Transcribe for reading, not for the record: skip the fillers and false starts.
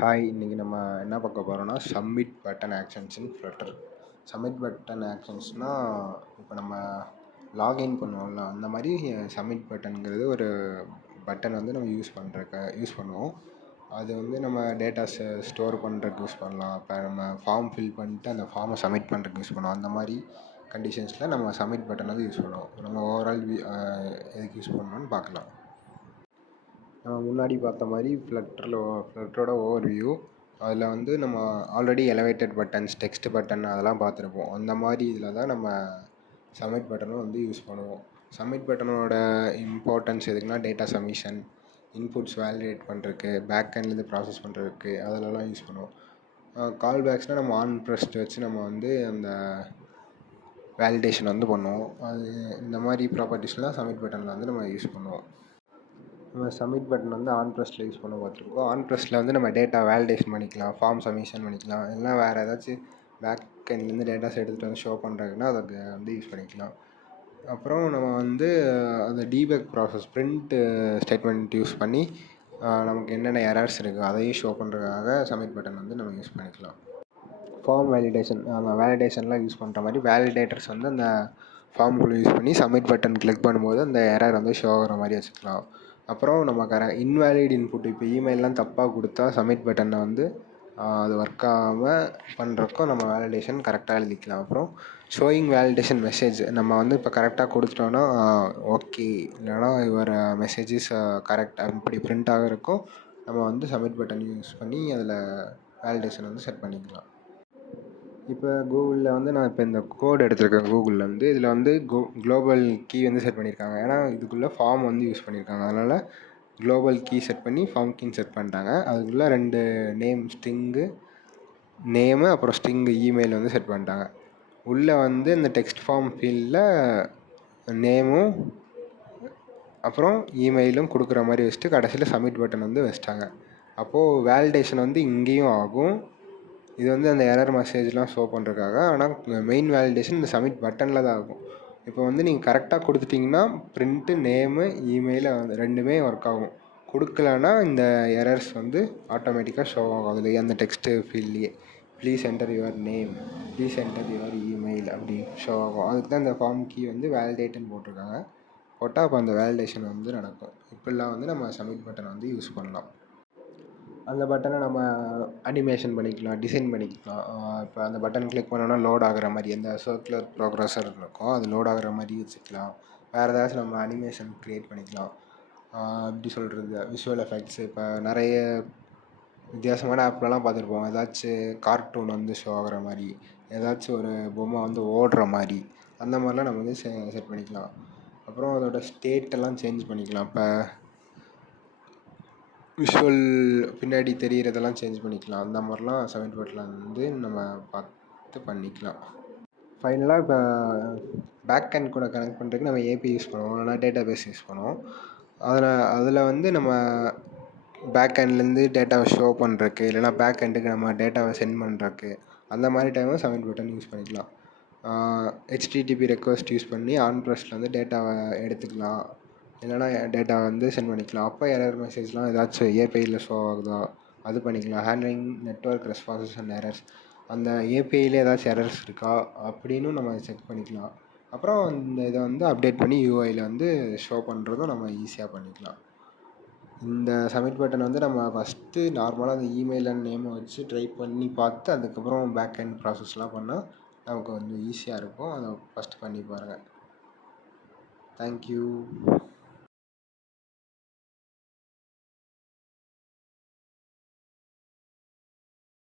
Hi, இன்றைக்கி நம்ம என்ன பார்க்க போகிறோம்னா சப்மிட் பட்டன் ஆக்ஷன்ஸ் இன் ஃப்ளட்டர். சப்மிட் பட்டன் ஆக்ஷன்ஸ்னால் இப்போ நம்ம லாகின் பண்ணுவோம்ல, அந்த மாதிரி சப்மிட் பட்டனுங்கிறது ஒரு பட்டன் வந்து நம்ம யூஸ் பண்ணுவோம். அது வந்து நம்ம டேட்டாஸை ஸ்டோர் பண்ணுறதுக்கு யூஸ் பண்ணலாம். இப்போ நம்ம ஃபார்ம் ஃபில் பண்ணிட்டு அந்த ஃபார்மை சப்மிட் பண்ணுறதுக்கு யூஸ் பண்ணுவோம். அந்த மாதிரி கண்டிஷன்ஸில் நம்ம சப்மிட் பட்டன் வந்து யூஸ் பண்ணுவோம். நம்ம ஓவரால் எதுக்கு யூஸ் பண்ணோன்னு பார்க்கலாம். நம்ம முன்னாடி பார்த்த மாதிரி ஃப்ளட்டரோட ஓவர்வியூ. அதில் வந்து நம்ம already elevated buttons, text button அதெல்லாம் பார்த்துருப்போம். அந்த மாதிரி இதில் தான் நம்ம சப்மிட் பட்டனும் வந்து யூஸ் பண்ணுவோம். சப்மிட் பட்டனோட இம்பார்ட்டன்ஸ் எதுக்குன்னா டேட்டா சப்மிஷன், இன்புட்ஸ் வேலிடேட் பண்ணுறதுக்கு, பேக் எண்ட்லேருந்து ப்ராசஸ் பண்ணுறதுக்கு அதிலலாம் யூஸ் பண்ணுவோம். கால் பேக்ஸ்னால் நம்ம ஆன் ப்ரெஸ்ட் வச்சு நம்ம வந்து அந்த வேலிடேஷன் வந்து பண்ணுவோம். அது இந்த மாதிரி ப்ராப்பர்ட்டிஸ்லாம் சப்மிட் பட்டனில் வந்து நம்ம யூஸ் பண்ணுவோம். நம்ம சப்மிட் பட்டன் வந்து ஆன் ப்ரெஸ்ட்டில் யூஸ் பண்ண பார்த்துருக்கோம். ஆன் ப்ரெஸ்ட்டில் வந்து நம்ம டேட்டா வேலிடேஷன் பண்ணிக்கலாம், ஃபார்ம் சப்மிஷன் பண்ணிக்கலாம், இல்லைனா வேறு ஏதாச்சும் பேக் எண்ட்லேருந்து டேட்டாஸ் எடுத்துகிட்டு வந்து ஷோ பண்ணுறதுக்குன்னா அதுக்கு வந்து யூஸ் பண்ணிக்கலாம். அப்புறம் நம்ம வந்து அந்த debug process print statement use பண்ணி நமக்கு என்னென்ன எரர்ஸ் இருக்குது அதையும் ஷோ பண்ணுறதுக்காக சப்மிட் பட்டன் வந்து நம்ம யூஸ் பண்ணிக்கலாம். ஃபார்ம் வேலிடேஷன், நம்ம வேலிடேஷன்லாம் யூஸ் பண்ணுற மாதிரி வேலிடேட்டர்ஸ் வந்து அந்த ஃபார்முக்குள்ளே யூஸ் பண்ணி சப்மிட் பட்டன் கிளிக் பண்ணும்போது அந்த எரர் வந்து ஷோ ஆகிற மாதிரி வச்சுக்கலாம். அப்புறம் நம்ம இன்வேலிட் இன்புட், இப்போ இமெயிலெலாம் தப்பாக கொடுத்தா சப்மிட் பட்டனை வந்து அது ஒர்க் ஆகாமல் பண்ணுறக்கும் நம்ம வேலிடேஷன் கரெக்டாக எழுதிக்கலாம். அப்புறம் ஷோயிங் வேலிடேஷன் மெசேஜ் நம்ம வந்து இப்போ கரெக்டாக கொடுத்துட்டோன்னா ஓகே, இல்லைனா ஒரு மெசேஜஸ் கரெக்டாக இப்படி பிரிண்ட் ஆகிறக்கும் நம்ம வந்து சப்மிட் பட்டன் யூஸ் பண்ணி அதில் வேலிடேஷன் வந்து செட் பண்ணிக்கலாம். இப்போ கூகுளில் வந்து நான் இப்போ இந்த கோட் எடுத்திருக்கேன் கூகுள்லேருந்து. இதில் வந்து குளோபல் கீ வந்து செட் பண்ணியிருக்காங்க. ஏன்னா இதுக்குள்ளே ஃபார்ம் வந்து யூஸ் பண்ணியிருக்காங்க. அதனால் குளோபல் கீ செட் பண்ணி ஃபார்ம் கீன்னு செட் பண்ணிட்டாங்க. அதுக்குள்ளே 2 நேம், ஸ்ட்ரிங்கு நேமு, அப்புறம் ஸ்ட்ரிங்கு இமெயில் வந்து செட் பண்ணிட்டாங்க. உள்ளே வந்து இந்த டெக்ஸ்ட் ஃபார்ம் ஃபீல்டில் நேமும் அப்புறம் இமெயிலும் கொடுக்குற மாதிரி வச்சுட்டு கடைசியில் சப்மிட் பட்டன் வந்து வச்சிட்டாங்க. அப்போது வேலிடேஷன் வந்து இங்கேயும் ஆகும். இது வந்து அந்த எரர் மெசேஜ்லாம் ஷோ பண்ணுறதுக்காக. ஆனால் மெயின் வேலிடேஷன் இந்த சப்மிட் பட்டனில் தான் ஆகும். இப்போ வந்து நீங்கள் கரெக்டாக கொடுத்துட்டிங்கன்னா பிரிண்ட்டு, நேமு, இமெயில் ரெண்டுமே ஒர்க் ஆகும். கொடுக்கலன்னா இந்த எரர்ஸ் வந்து ஆட்டோமேட்டிக்காக ஷோ ஆகும். அதுலேயே அந்த டெக்ஸ்ட்டு ஃபீல்ட்லேயே please enter your name, please enter your email அப்படி ஷோ ஆகும். அதுக்கு தான் இந்த ஃபார்ம் கீ வந்து வேலிடேட்டுன்னு போட்டிருக்காங்க. போட்டால் அப்போ அந்த வேலிடேஷன் வந்து நடக்கும். இப்படிலாம் வந்து நம்ம சப்மிட் பட்டனை வந்து யூஸ் பண்ணலாம். அந்த பட்டனை நம்ம அனிமேஷன் பண்ணிக்கலாம், டிசைன் பண்ணிக்கலாம். இப்போ அந்த பட்டன் கிளிக் பண்ணோன்னா லோட் ஆகிற மாதிரி எந்த சர்க்குலர் ப்ரோக்ரஸர் இருக்கோ அது லோட் ஆகிற மாதிரி வச்சுக்கலாம். வேறு ஏதாச்சும் நம்ம அனிமேஷன் க்ரியேட் பண்ணிக்கலாம். எப்படி சொல்கிறது, விஷுவல் எஃபெக்ட்ஸ் இப்போ நிறைய வித்தியாசமான ஆப்லலாம் பார்த்துருப்போம். ஏதாச்சும் கார்ட்டூன் வந்து ஷோ ஆகிற மாதிரி, ஏதாச்சும் ஒரு பொம்மை வந்து ஓடுற மாதிரி, அந்த மாதிரிலாம் நம்ம வந்து செட் பண்ணிக்கலாம். அப்புறம் அதோட ஸ்டேட்டெல்லாம் சேஞ்ச் பண்ணிக்கலாம். இப்போ விஷுவல் பின்னாடி தெரிகிறதெல்லாம் சேஞ்ச் பண்ணிக்கலாம். அந்த மாதிரிலாம் சப்மிட் பட்டனில் வந்து நம்ம பார்த்து பண்ணிக்கலாம். ஃபைனலாக இப்போ பேக் எண்ட் கூட கனெக்ட் பண்ணுறதுக்கு நம்ம ஏபிஐ யூஸ் பண்ணுவோம், இல்லைனா டேட்டா பேஸ் யூஸ் பண்ணுவோம். அதில் வந்து நம்ம பேக் எண்ட்லேருந்து டேட்டாவை ஷோ பண்ணுறதுக்கு, இல்லைனா பேக் எண்டுக்கு நம்ம டேட்டாவை சென்ட் பண்ணுறதுக்கு, அந்த மாதிரி டைமும் சப்மிட் பட்டன் யூஸ் பண்ணிக்கலாம். ஹெச்டிடிபி ரெக்வஸ்ட் யூஸ் பண்ணி ஆன் ப்ரெஸ்ட்டில் வந்து டேட்டாவை எடுத்துக்கலாம், இல்லைனா டேட்டா வந்து சென்ட் பண்ணிக்கலாம். அப்போ எரர் மெசேஜ்லாம் ஏதாச்சும் ஏபிஐயில் ஷோ ஆகுதா அது பண்ணிக்கலாம். Handling network responses and errors, அந்த ஏபிஐயில் ஏதாச்சும் எரர்ஸ் இருக்கா அப்படின்னு நம்ம செக் பண்ணிக்கலாம். அப்புறம் இந்த இதை வந்து அப்டேட் பண்ணி யூஐயில் வந்து ஷோ பண்ணுறதும் நம்ம ஈஸியாக பண்ணிக்கலாம். இந்த சப்மிட் பட்டன் வந்து நம்ம ஃபஸ்ட்டு நார்மலாக அந்த இமெயில் அண்ட் நேமை வச்சு ட்ரை பண்ணி பார்த்து அதுக்கப்புறம் பேக் எண்ட் ப்ராசஸ்லாம் பண்ணால் நமக்கு வந்து ஈஸியாக இருக்கும். அதை ஃபஸ்ட்டு பண்ணி பாருங்கள். தேங்க்யூ.